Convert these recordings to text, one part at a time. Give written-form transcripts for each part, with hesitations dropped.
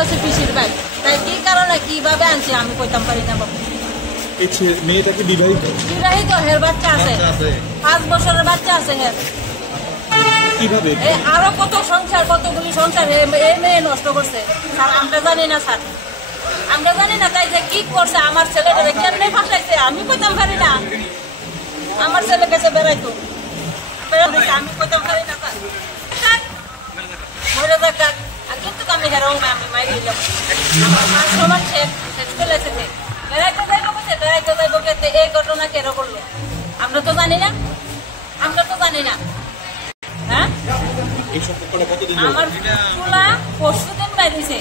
পিসির ভাই, তাই কি কারণে কিভাবে আনছে আমি কইতাম পারি না বাবু। মেয়েটা কি বিবাহিত? বিবাহিত, হের বাচ্চা আছে, 5 বছরের বাচ্চা আছে হের। কিভাবে আরো কত সংসার, কতগুলি সংসার এই মেয়ে নষ্ট করছে স্যার, আমরা জানি না স্যার, আমরা জানি না। তাই যে কি করছে আমার ছেলেটারে কেমনে ফাঁসাইছে আমি কইতাম পারি না। আমার ছেলে কাছে বেড়াইতো, আমি কইতাম পারি না স্যার, মরে যাক। কিন্তু আমি হেরাও না, আমি মাই দিলাম আমার সমান শেষ চলে এসেছে। বেড়াইতে যাইব কেছে, বেড়াইতে যাইব কেছে, এই ঘটনা কেন করলো আমরা তো জানি না, আমরা তো জানি না। হ্যাঁ, আমার চুলা পরশুদিন বেরিয়েছে,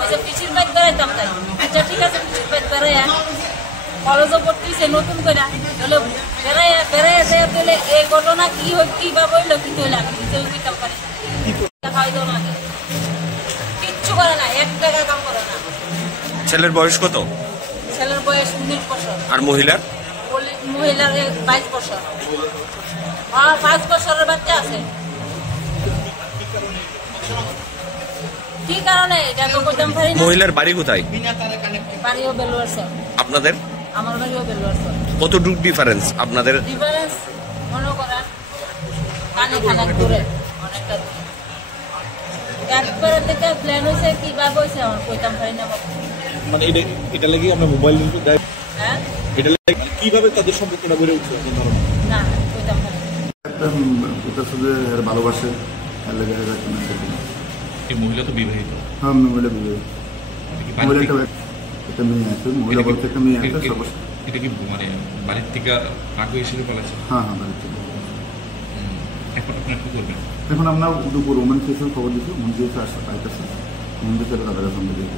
ওই যে পিসির বাইক বেড়াইতাম তাই। আচ্ছা ঠিক আছে, পিসির বাইক বেড়াইয়া কলেজও পড়তেছে নতুন করে, বেড়াইয়া দিলে এই ঘটনা কি কিভাবে হইলো, কি হইলো আমি নিজেও বুঝতাম পারি। খাওয়াইতো না, কিচ্ছু করে না, 1 টাকা কাম করে না। ছেলের বয়স কত? ছেলের বয়স 19 বছর। আর মহিলার? মহিলার 22 বছর। 5 বছরের বাচ্চা আছে। কি কারণে এটা তো কইতাম পারি না। মহিলার বাড়ি কোথায়? বাড়িও বেলুয়ার স্যার। আপনাদের? আমার বাড়িও বেলুয়ার স্যার। কতটুকু ডিফারেন্স আপনাদের? ডিফারেন্স মনে করেন কানে খানে দূরে, অনেকটা দূরে। একবারে থেকে প্ল্যান হয়েছে, কিভাবে হয়েছে আমার কইতাম পারি না বাবু। মানে এটা লাগি আমরা মোবাইল দেয়। হ্যাঁ, এটা লাগি কিভাবে তাদের সম্পর্কটা গড়ে উঠছে আপনার ধারণা? না কইতাম পারি না। এটা শুধু ভালোবাসে, এই মহিলা তো বিবাহিত। হ্যাঁ, মহিলা বিবাহিত। একটা মেয়ে আছে, মহিলা বলতে একটা মেয়ে আছে। এটা কি মানে বাড়ির থেকে আগে হিসেবে পালাচ্ছে? হ্যাঁ হ্যাঁ, বাড়ির থেকে। এখন আপনার কি করবেন? এখন আমরা দুপুর ওমেন ফেসের খবর দিচ্ছি, মন্দির আসতে পাইতেছে, মন্দির তাদের সঙ্গে দিয়ে